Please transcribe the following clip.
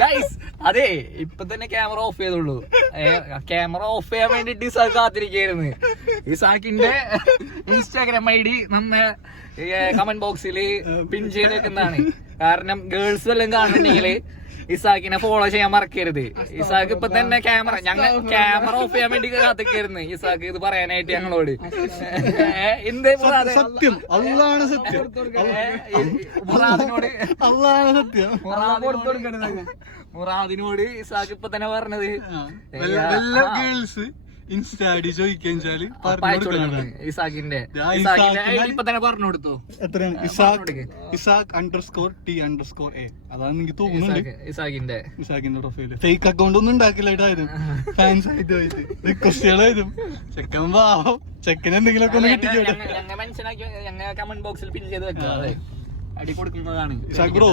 Guys അതെ ഇപ്പൊ തന്നെ ക്യാമറ ഓഫ് ചെയ്തോളൂ. ക്യാമറ ഓഫ് ചെയ്യാൻ വേണ്ടിട്ട് ഇസാഖ് കാത്തിരിക്കായിരുന്നു. ഇസാഖിന്റെ ഇൻസ്റ്റാഗ്രാം ID നമ്മ കമന്റ് ബോക്സിൽ പിൻ ചെയ്തേക്കുന്നതാണ്. കാരണം ഗേൾസ് വല്ലതും കാണുന്നുണ്ടെങ്കില് ഇസാഖിനെ ഫോളോ ചെയ്യാൻ മറക്കരുത്. ഇസാഖ് ഇപ്പൊ തന്നെ ക്യാമറ ഓഫ് ചെയ്യാൻ വേണ്ടി കാത്തിക്കായിരുന്നു ഇസാഖ് ഇത് പറയാനായിട്ട് ഞങ്ങളോട്. എന്തേ സത്യം അള്ളാണ് സത്യം മുറാദിനോട് ഇസാഖ് ഇപ്പൊ തന്നെ പറഞ്ഞത് ഗേൾസ് ഇൻസ്റ്റാ ഐ ഡി ചോദിക്കാല് ഇസാഖിന്റെ ഇപ്പൊ തന്നെ പറഞ്ഞു കൊടുത്തു. എത്രയാണ്? ഇസാഖ്_T_A അതാണ് എനിക്ക് തോന്നുന്നുണ്ട്. ഇസാഖിന്റെ പ്രൊഫൈല് ഫേക്ക് അക്കൗണ്ട് ഒന്നും ഉണ്ടാക്കില്ലായിട്ടായിരുന്നു. ഫാൻസ് ആയിട്ട് പോയിട്ട് റിക്വസ്റ്റുകളായിരുന്നു. ചെക്കൻ പാവം ചെക്കൻ എന്തെങ്കിലുമൊക്കെ ഒന്ന് കിട്ടിക്കോട്ടെ. കമന്റ് ബോക്സിൽ പിൻ ചെയ്ത് വെക്കാം. അടി കൊടുക്കുന്നതാണ്. ഇസാഖ് ബ്രോ